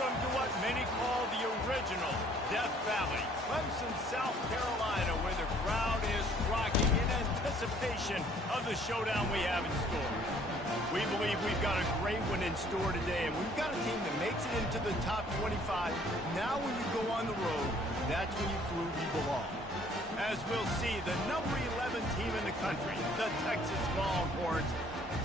Welcome to what many call the original Death Valley, Clemson, South Carolina, where the crowd is rocking in anticipation of the showdown we have in store. We believe we've got a great one in store today, and we've got a team that makes it into the top 25. Now when you go on the road, that's when you prove you belong. As we'll see, the number 11 team in the country, the Texas Longhorns,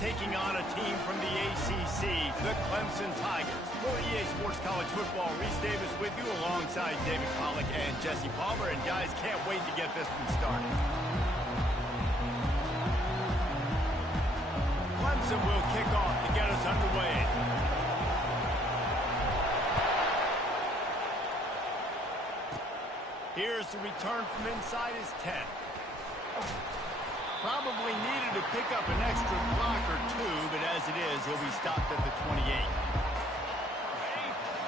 taking on a team from the ACC, the Clemson Tigers. For EA Sports College Football, Reese Davis with you alongside David Pollack and Jesse Palmer. And guys, can't wait to get this one started. Clemson will kick off to get us underway. Here's the return from inside his 10. Probably needed to pick up an extra block or two, but as it is, he'll be stopped at the 28.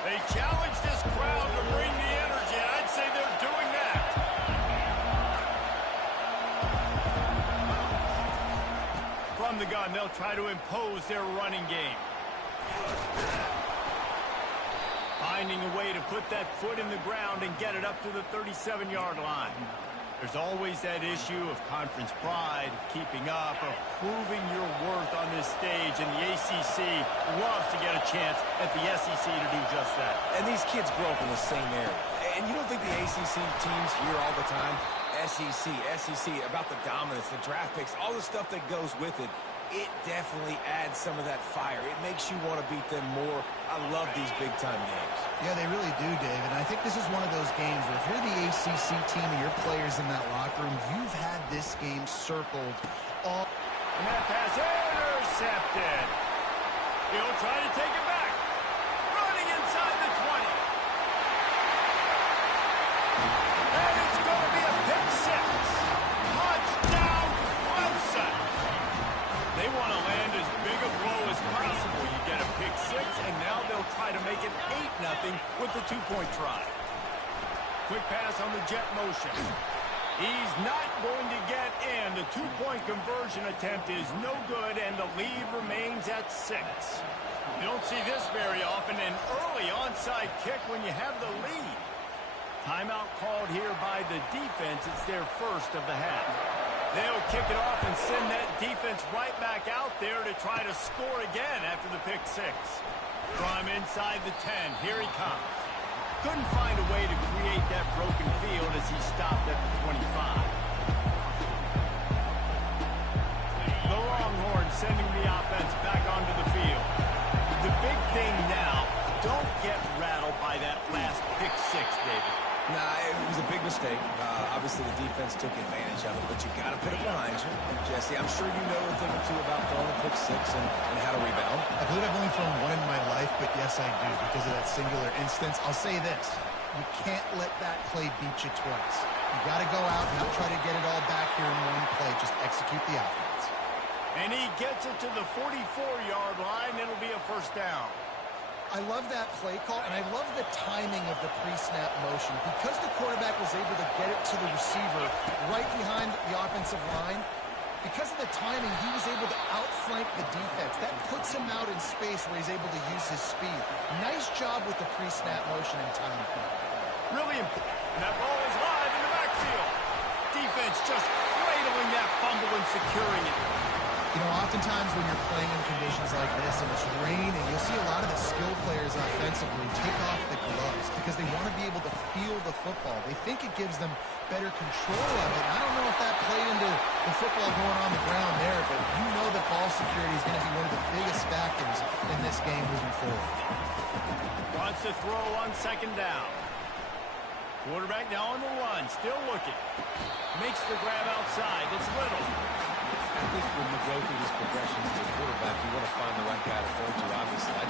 They challenge this crowd to bring the energy, and I'd say they're doing that. From the gun, they'll try to impose their running game. Finding a way to put that foot in the ground and get it up to the 37-yard line. There's always that issue of conference pride, of keeping up, of proving your worth on this stage, and the ACC loves to get a chance at the SEC to do just that. And these kids grow up in the same area. And you don't think the ACC teams hear all the time, SEC, about the dominance, the draft picks, all the stuff that goes with it. It definitely adds some of that fire. It makes you want to beat them more. I love these big-time games. Yeah, they really do, David. And I think this is one of those games where if you're the ACC team and your players in that locker room, you've had this game circled all. And that pass intercepted. He'll try to take it back. Running inside the 20. And it's going to be a pick six. Touchdown, Clemson. They want to land as big a blow as possible. You get a pick six, and now they'll try to make it 8-0 with the two-point try. Quick pass on the jet motion. He's not going to get in. The two-point conversion attempt is no good, and the lead remains at 6. You don't see this very often, an early onside kick when you have the lead. Timeout called here by the defense. It's their first of the half. They'll kick it off and send that defense right back out there to try to score again after the pick six. From inside the 10, here he comes. Couldn't find a way to create that broken field as he stopped at the 25. The Longhorns sending the offense back onto the field. The big thing now, don't get rattled by that last pick six, David. Nah, it was a big mistake. Obviously, the defense took advantage of it, but you got to put it behind you. Jesse, I'm sure you know a thing or two about throwing a pick six and how to rebound. I believe I've only thrown one in my life, but yes, I do because of that singular instance. I'll say this. You can't let that play beat you twice. You got to go out and not try to get it all back here in one play. Just execute the offense. And he gets it to the 44-yard line. It'll be a first down. I love that play call, and I love the timing of the pre-snap motion. Because the quarterback was able to get it to the receiver right behind the offensive line, because of the timing, he was able to outflank the defense. That puts him out in space where he's able to use his speed. Nice job with the pre-snap motion and timing. Really important. And that ball is live in the backfield. Defense just cradling that fumble and securing it. You know, oftentimes when you're playing in conditions like this and it's raining, you'll see a lot of the skill players offensively take off the gloves because they want to be able to feel the football. They think it gives them better control of it. I don't know if that played into the football going on the ground there, but you know that ball security is going to be one of the biggest factors in this game moving forward. Wants to throw on second down. Quarterback now on the run, still looking. Makes the grab outside. It's Little. I think when you go through these progressions as a quarterback, you want to find the right guy to throw to, obviously. I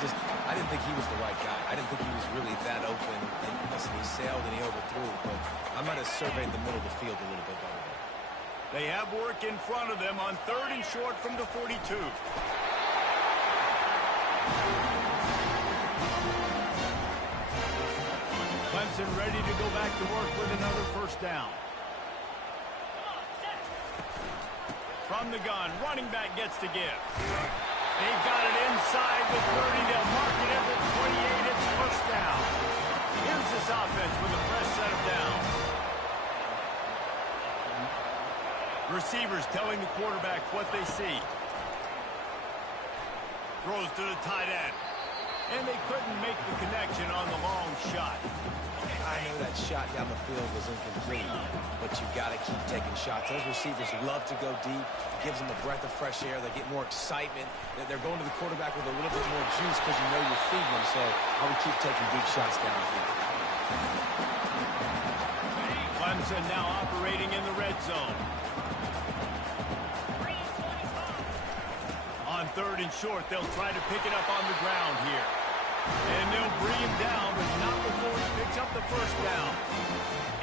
didn't think he was the right guy. I didn't think he was really that open. And listen, he sailed and he overthrew, but I might have surveyed the middle of the field a little bit better there. They have work in front of them on 3rd and short from the 42. Clemson ready to go back to work with another first down. From the gun, running back gets to give. They've got it inside the 30. They'll mark it at the 28. It's first down. Here's this offense with a fresh set of downs. Receivers telling the quarterback what they see. Throws to the tight end. And they couldn't make the connection on the long shot. I know that shot down the field was incomplete, but you got to keep taking shots. Those receivers love to go deep. It gives them a breath of fresh air. They get more excitement. They're going to the quarterback with a little bit more juice because you know you're feeding them. So I would keep taking deep shots down the field. Clemson now operating in the red zone. On third and short, they'll try to pick it up on the ground here. And they'll bring him down, but not before he picks up the first down.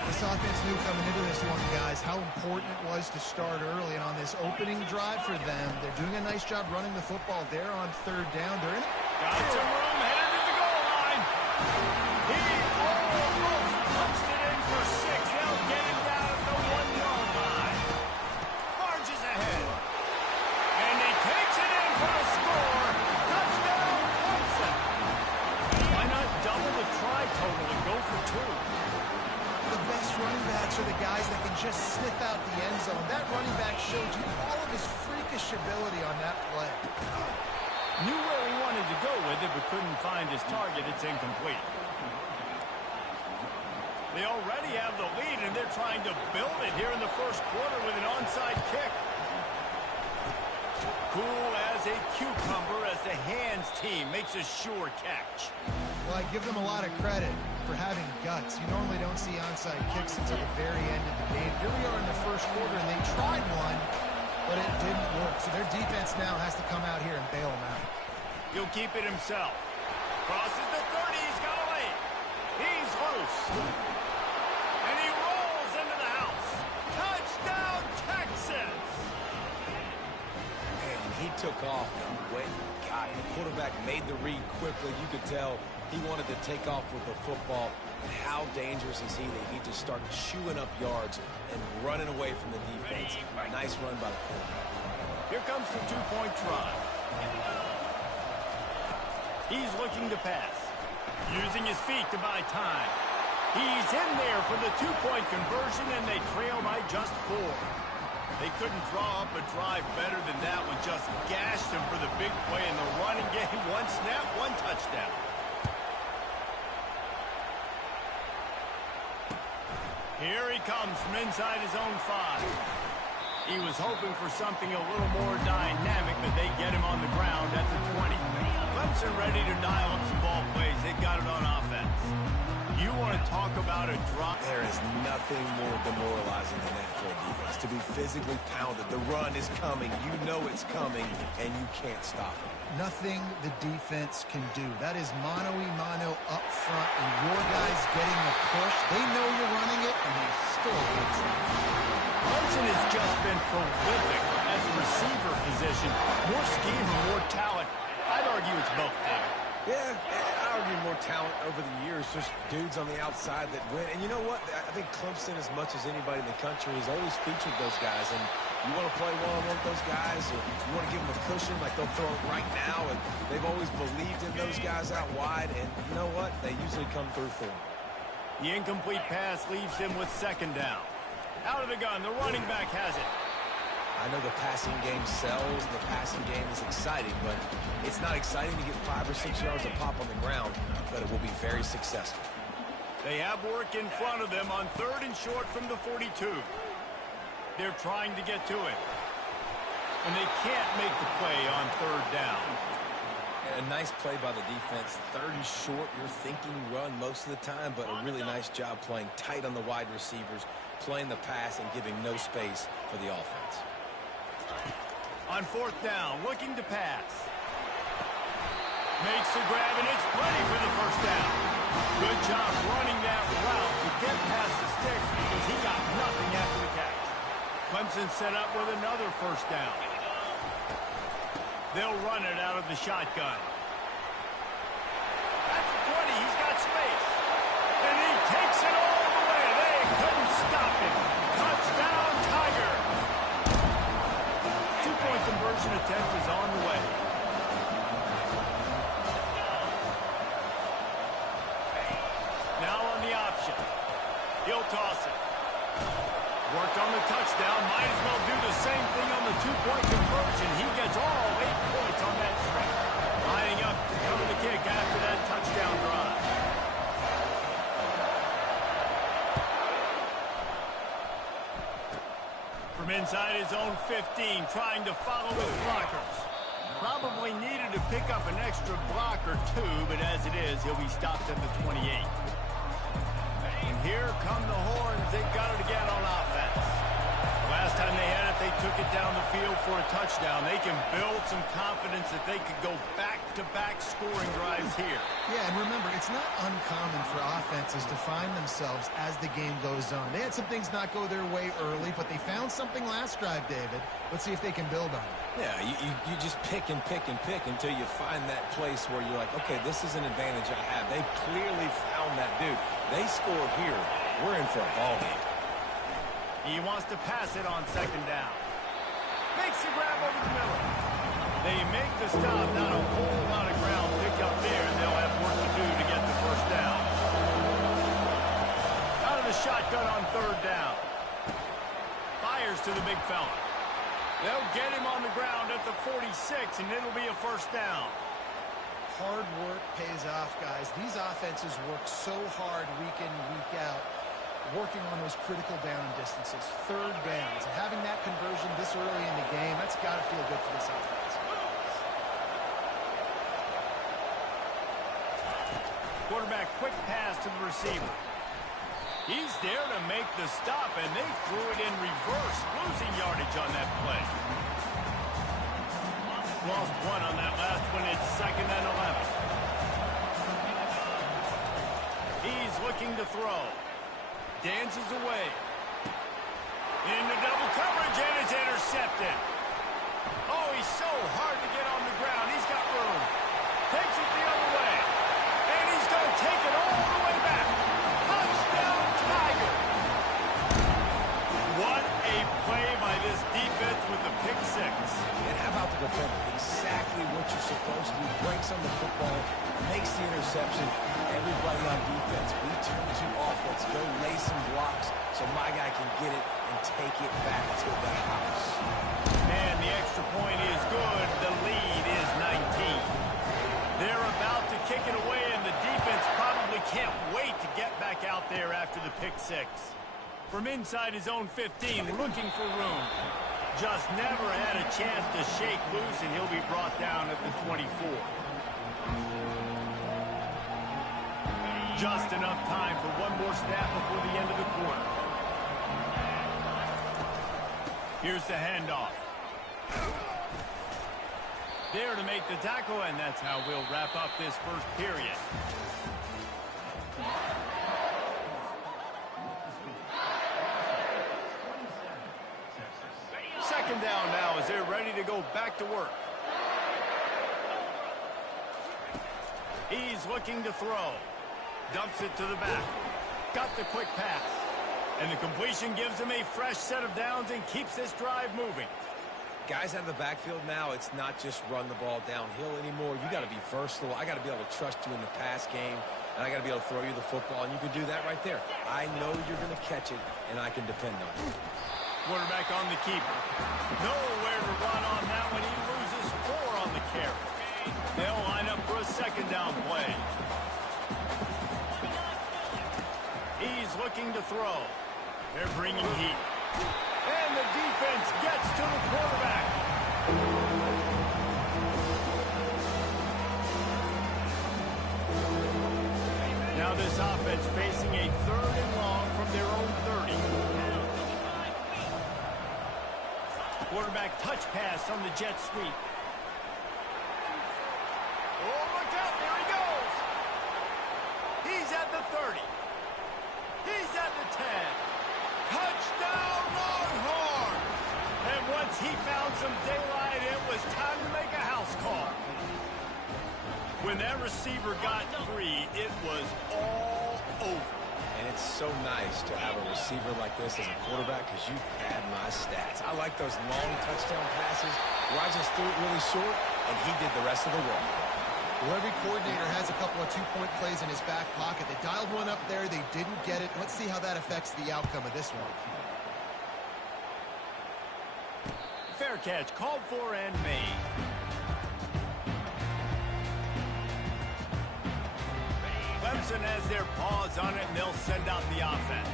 This offense knew coming into this one, guys, how important it was to start early. And on this opening drive for them, they're doing a nice job running the football there on third down. They're in it. Got some room, headed to the goal line. He almost punched it in for 6. They'll get him down at the 1-yard line. Marches ahead. And he takes it in for a score. Touchdown, Clemson. Why not double the try total and go for 2? The best running backs are the guys that can just sniff out the end zone. That running back showed you all of his freakish ability on that play. Knew where he wanted to go with it, but couldn't find his target. It's incomplete. They already have the lead, and they're trying to build it here in the first quarter with an onside kick. Cool as a cucumber as the hands team makes a sure catch. Well, I give them a lot of credit for having guts. You normally don't see onside kicks until the very end of the game. Here we are in the first quarter, and they tried one, but it didn't work. So their defense now has to come out here and bail them out. He'll keep it himself. Crosses the 30. He's got a lane. He's loose. And he rolls into the house. Touchdown, Texas! And he took off and went. God, the quarterback made the read quickly. You could tell he wanted to take off with the football. And how dangerous is he that he just started chewing up yards and running away from the defense. Nice run by the quarterback. Here comes the two-point try. He's looking to pass. Using his feet to buy time. He's in there for the two-point conversion, and they trail by just 4. They couldn't draw up a drive better than that one. Just gashed him for the big play in the running game. 1 snap, 1 touchdown. Here he comes from inside his own 5. He was hoping for something a little more dynamic, but they get him on the ground at the 20. Clemson ready to dial up some ball plays. They got it on offense. You want to talk about a drop? There is nothing more demoralizing than that for a defense. To be physically pounded. The run is coming. You know it's coming, and you can't stop it. Nothing the defense can do. That is mano-a-mano up front, and your guys getting the push. They know you're running it, and they still can't stop it. Clemson has just been prolific at the receiver position. More scheme or more talent. I'd argue it's both, David. Yeah, I argue more talent over the years, just dudes on the outside that win. And you know what? I think Clemson, as much as anybody in the country, has always featured those guys. And you want to play one-on-one with those guys, or you want to give them a cushion like they'll throw it right now. And they've always believed in those guys out wide. And you know what? They usually come through for them. The incomplete pass leaves him with 2nd down. Out of the gun, the running back has it. I know the passing game sells, the passing game is exciting, but it's not exciting to get 5 or 6 yards of pop on the ground, but it will be very successful. They have work in front of them on 3rd and short from the 42. They're trying to get to it. And they can't make the play on 3rd down. A nice play by the defense. 3rd and short, you're thinking run most of the time, but a really nice job playing tight on the wide receivers, playing the pass and giving no space for the offense. On 4th down, looking to pass. Makes the grab, and it's plenty for the 1st down. Good job running that route to get past the sticks because he got nothing after the catch. Clemson set up with another 1st down. They'll run it out of the shotgun. That's the 20. He's got space. And he takes it all the way. They couldn't stop him. Touchdown, Tiger. Two-point conversion attempt is on the way. Worked on the touchdown. Might as well do the same thing on the two-point conversion. He gets all 8 points on that trip. Lining up to cover the kick after that touchdown drive. From inside his own 15, trying to follow his blockers. Probably needed to pick up an extra block or two, but as it is, he'll be stopped at the 28. And here come the horns. They got it again on offense. Last time they had it, they took it down the field for a touchdown. They can build some confidence that they could go back-to-back scoring drives here. Yeah, and remember, it's not uncommon for offenses to find themselves as the game goes on. They had some things not go their way early, but they found something last drive, David. Let's see if they can build on it. Yeah, you just pick and pick and pick until you find that place where you're like, okay, this is an advantage I have. They clearly found that dude. They score here. We're in for a ball game. He wants to pass it on second down. Makes the grab over the middle. They make the stop. Not a whole lot of ground pick up there, and they'll have work to do to get the first down. Out of the shotgun on third down. Fires to the big fella. They'll get him on the ground at the 46, and it'll be a first down. Hard work pays off, guys. These offenses work so hard week in, week out, working on those critical down distances, third downs. And having that conversion this early in the game, that's got to feel good for this offense. Quarterback quick pass to the receiver. He's there to make the stop, and they threw it in reverse, losing yardage on that play. Lost one on that last one. It's 2nd and 11. He's looking to throw. Dances away. Into double coverage, and it's intercepted. Oh, he's so hard to get on the ground. He's got room. Takes it the other way. And he's going to take it all the way back. Touchdown, Tiger. What a play by this defense with the pick six. And how about the defender? Exactly what you're supposed to do. Breaks on the football, makes the interception. Everybody on defense, we turn to offense. Go lay some blocks so my guy can get it and take it back to the house. And the extra point is good. The lead is 19. They're about to kick it away, and the defense probably can't wait to get back out there after the pick six. From inside his own 15, looking for room. Just never had a chance to shake loose, and he'll be brought down at the 24. Just enough time for one more snap before the end of the quarter. Here's the handoff. There to make the tackle, and that's how we'll wrap up this first period. Second down now as they're ready to go back to work. He's looking to throw. Dumps it to the back. Got the quick pass. And the completion gives him a fresh set of downs and keeps this drive moving. Guys out of the backfield now, it's not just run the ball downhill anymore. You got to be versatile. I got to be able to trust you in the pass game, and I got to be able to throw you the football, and you can do that right there. I know you're going to catch it, and I can depend on it. Quarterback on the keeper. Nowhere to run on that one. He loses 4 on the carry. They'll line up for a second down play. He's looking to throw. They're bringing heat. And the defense gets to the quarterback. Now this offense facing a 3rd and long from their own 30. Quarterback touch pass on the jet sweep. Oh, look out. There he goes. He's at the 30. He's at the 10. Touchdown, Longhorns! And once he found some daylight, it was time to make a house call. When that receiver got 3, it was all over. And it's so nice to have a receiver like this as a quarterback because you pad my stats. I like those long touchdown passes where I just threw it really short, and he did the rest of the work. Well, every coordinator has a couple of two-point plays in his back pocket. They dialed one up there. They didn't get it. Let's see how that affects the outcome of this one. Fair catch, called for and made. Clemson has their paws on it, and they'll send out the offense.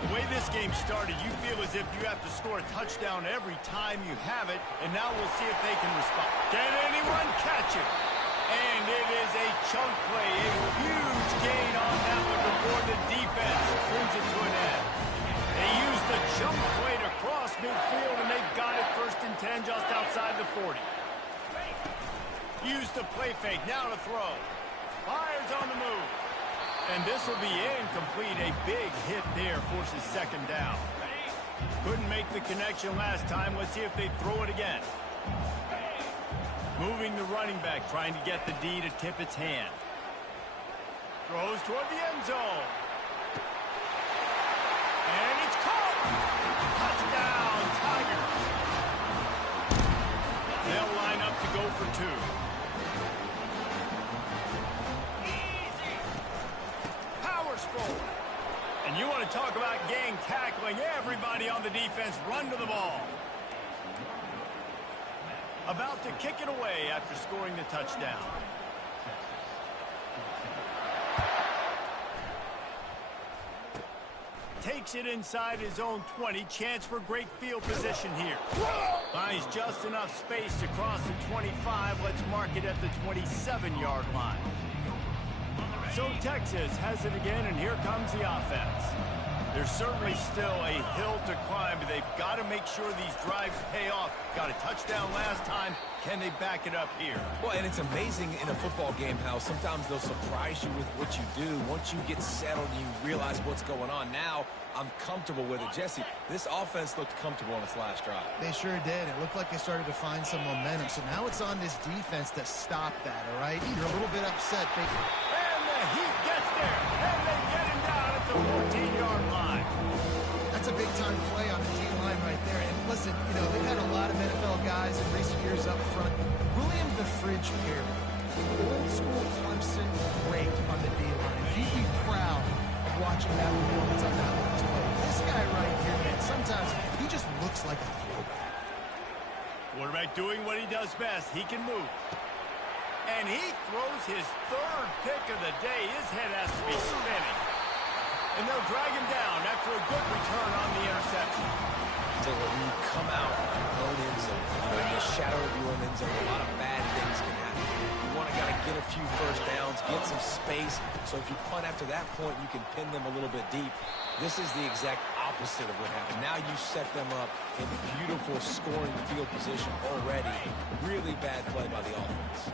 The way this game started, you feel as if you have to score a touchdown every time you have it, and now we'll see if they can respond. Can anyone catch it? And it is a chunk play, a huge gain on that one before the defense brings it to an end. They used the jump play to cross midfield, and they got it 1st and 10 just outside the 40. Use the play fake, now to throw. Fires on the move. And this will be incomplete. A big hit there forces 2nd down. Couldn't make the connection last time. Let's see if they throw it again. Moving the running back, trying to get the D to tip its hand. Throws toward the end zone. And it's caught. Touchdown, Tigers. They'll line up to go for 2. And you want to talk about gang tackling. Everybody on the defense run to the ball. About to kick it away after scoring the touchdown. Takes it inside his own 20. Chance for great field position here. Finds just enough space to cross the 25. Let's mark it at the 27-yard line. So Texas has it again, and here comes the offense. There's certainly still a hill to climb, but they've got to make sure these drives pay off. Got a touchdown last time. Can they back it up here? Well, and it's amazing in a football game how sometimes they'll surprise you with what you do. Once you get settled, you realize what's going on. Now, I'm comfortable with it. Jesse, this offense looked comfortable on its last drive. They sure did. It looked like they started to find some momentum. So now it's on this defense to stop that, all right? You're a little bit upset. He gets there, and they get him down at the 14-yard line. That's a big-time play on the D-line right there. And listen, you know, they've had a lot of NFL guys in recent years up front. William the Fridge Perry, old-school Clemson, great on the D-line. He'd be proud of watching that performance on that last play. This guy right here, man, sometimes he just looks like a throwback. Quarterback doing what he does best. He can move. And he throws his 3rd pick of the day. His head has to be spinning. And they'll drag him down after a good return on the interception. So when you come out in your own end zone, in the shadow of your own end zone, a lot of bad things can happen. You want to get a few first downs, get some space. So if you punt after that point, you can pin them a little bit deep. This is the exact opposite of what happened. Now you set them up in beautiful scoring field position already. Really bad play by the offense.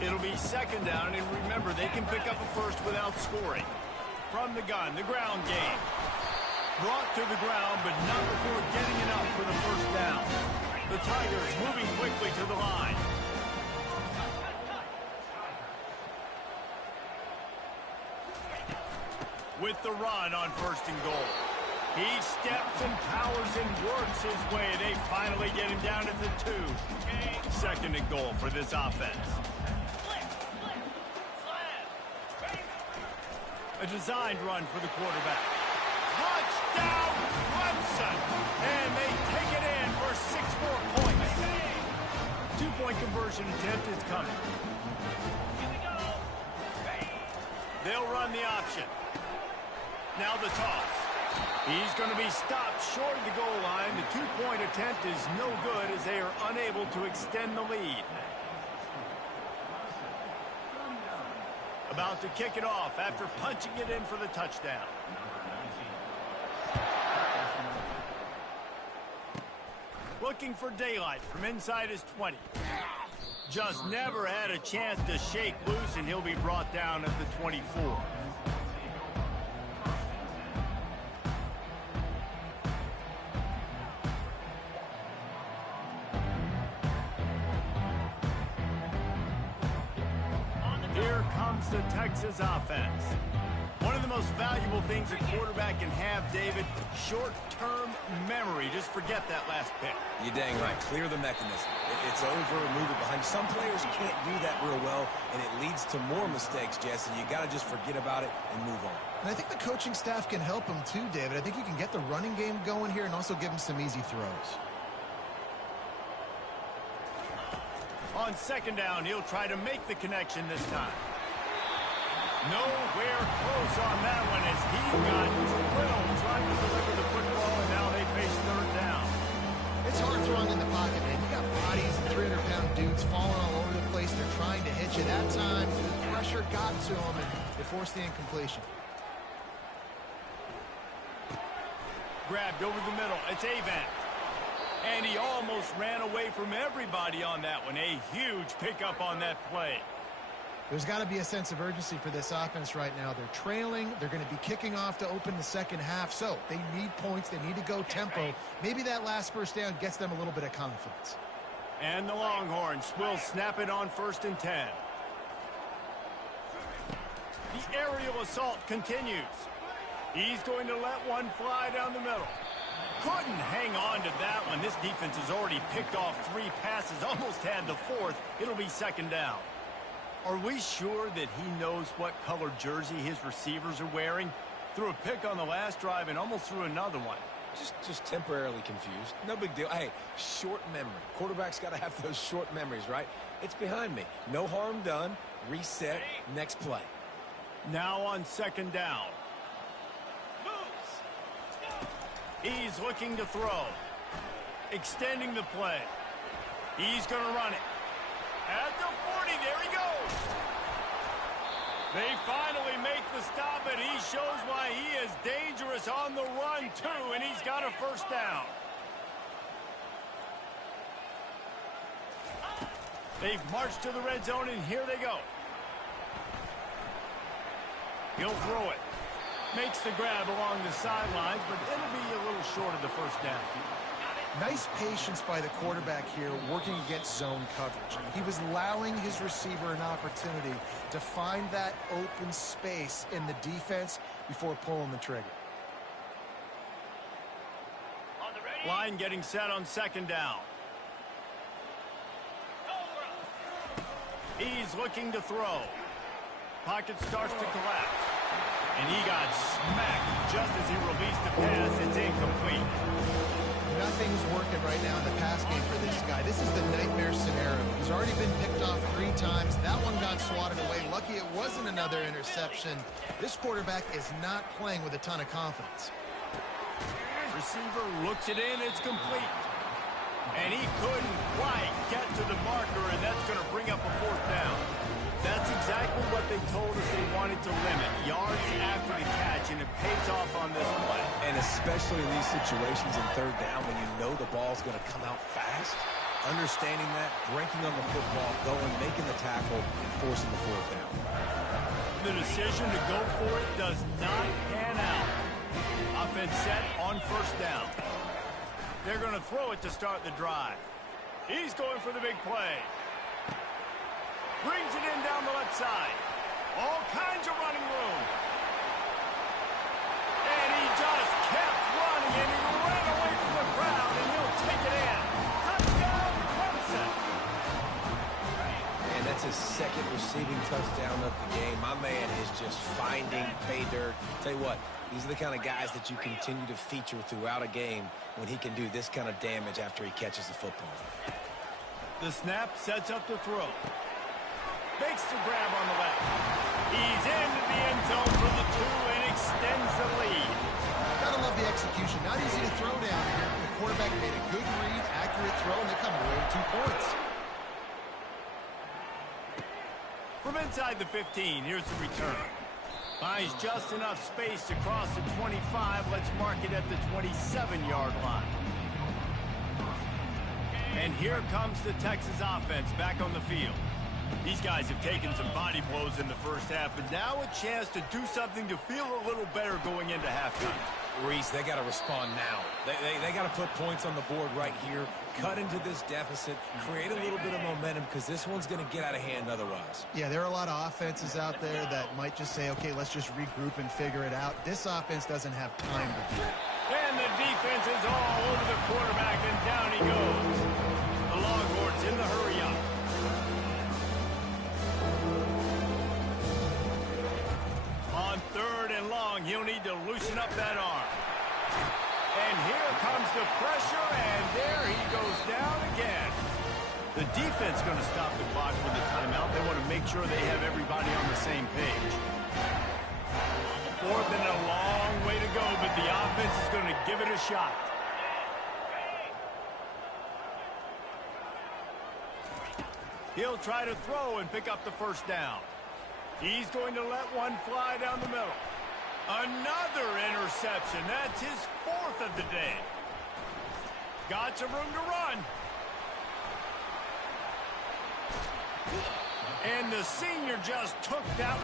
It'll be 2nd down, and remember, they can pick up a first without scoring. From the gun, the ground game. Brought to the ground, but not before getting enough for the 1st down. The Tigers moving quickly to the line. With the run on 1st and goal. He steps and powers and works his way. They finally get him down at the 2. 2nd and goal for this offense. A designed run for the quarterback. Touchdown, Clemson! And they take it in for 6 more points. 2-point conversion attempt is coming. They'll run the option. Now the toss. He's going to be stopped short of the goal line. The 2-point attempt is no good as they are unable to extend the lead. About to kick it off after punching it in for the touchdown. Looking for daylight from inside his 20. Just never had a chance to shake loose, and he'll be brought down at the 24. Here comes the Texas offense. One of the most valuable things a quarterback can have, David, short-term memory. Just forget that last pick. You're dang right. Clear the mechanism. It's over, move it behind. Some players can't do that real well, and it leads to more mistakes, Jesse. You got to just forget about it and move on. And I think the coaching staff can help him too, David. I think you can get the running game going here and also give him some easy throws. On second down, he'll try to make the connection this time. Nowhere close on that one as he got drilled trying to deliver the football, and now they face third down. It's hard throwing in the pocket, man. You got bodies and 300-pound dudes falling all over the place. They're trying to hit you. That time, the pressure got to them, and they forced the incompletion. Grabbed over the middle. It's Avant. And he almost ran away from everybody on that one. A huge pickup on that play. There's got to be a sense of urgency for this offense right now. They're trailing. They're going to be kicking off to open the second half. So they need points. They need to go tempo. Maybe that last first down gets them a little bit of confidence. And the Longhorns will snap it on 1st and 10. The aerial assault continues. He's going to let one fly down the middle. Couldn't hang on to that one. This defense has already picked off 3 passes, almost had the 4th. It'll be second down. Are we sure that he knows what color jersey his receivers are wearing? Threw a pick on the last drive and almost threw another one. Just temporarily confused. No big deal. Hey, short memory. Quarterback's got to have those short memories, right? It's behind me. No harm done. Reset. Next play. Now on second down. He's looking to throw. Extending the play. He's going to run it. At the 40, there he goes. They finally make the stop, and he shows why he is dangerous on the run, too, and he's got a first down. They've marched to the red zone, and here they go. He'll throw it. Makes the grab along the sidelines, but it'll be a little short of the first down. Nice patience by the quarterback here working against zone coverage. He was allowing his receiver an opportunity to find that open space in the defense before pulling the trigger. Line getting set on second down. He's looking to throw. Pocket starts to collapse. And he got smacked just as he released the pass. It's incomplete. Nothing's working right now in the pass game for this guy. This is the nightmare scenario. He's already been picked off 3 times. That one got swatted away. Lucky it wasn't another interception. This quarterback is not playing with a ton of confidence. Receiver looks it in. It's complete. And he couldn't quite get to the marker, and that's going to bring up a 4th down. That's exactly what they told us they wanted to limit. Yards after the catch, and it pays off on this play. And especially in these situations in third down when you know the ball's going to come out fast, understanding that, breaking on the football, going, making the tackle, and forcing the 4th down. The decision to go for it does not pan out. Offense set on first down. They're going to throw it to start the drive. He's going for the big play. Brings it in down the left side. All kinds of running room. And he just kept running, and he ran away from the crowd, and he'll take it in. Touchdown, Clemson. And that's his 2nd receiving touchdown of the game. My man is just finding pay dirt. Tell you what, these are the kind of guys that you continue to feature throughout a game when he can do this kind of damage after he catches the football. The snap sets up the throw. Makes the grab on the left. He's into the end zone for the 2 and extends the lead. Gotta love the execution. Not easy to throw down here. The quarterback made a good read, accurate throw, and they come away with 2 points. From inside the 15, here's the return. Finds just enough space to cross the 25. Let's mark it at the 27-yard line. And here comes the Texas offense back on the field. These guys have taken some body blows in the first half, but now a chance to do something to feel a little better going into halftime. Reese, they got to respond now. They got to put points on the board right here, cut into this deficit, create a little bit of momentum, because this one's going to get out of hand otherwise. Yeah, there are a lot of offenses out there that might just say, okay, let's just regroup and figure it out. This offense doesn't have time to do it. And the defense is all over the quarterback, and down he goes. The Longhorns in the hurry-up. On 3rd and long, he'll need to loosen up that arm. And here comes the pressure, and there he goes down again. The defense going to stop the clock with the timeout. They want to make sure they have everybody on the same page. Fourth and a long way to go, but the offense is going to give it a shot. He'll try to throw and pick up the first down. He's going to let one fly down the middle. Another interception. That's his fourth of the day. Got some room to run. And the senior just took that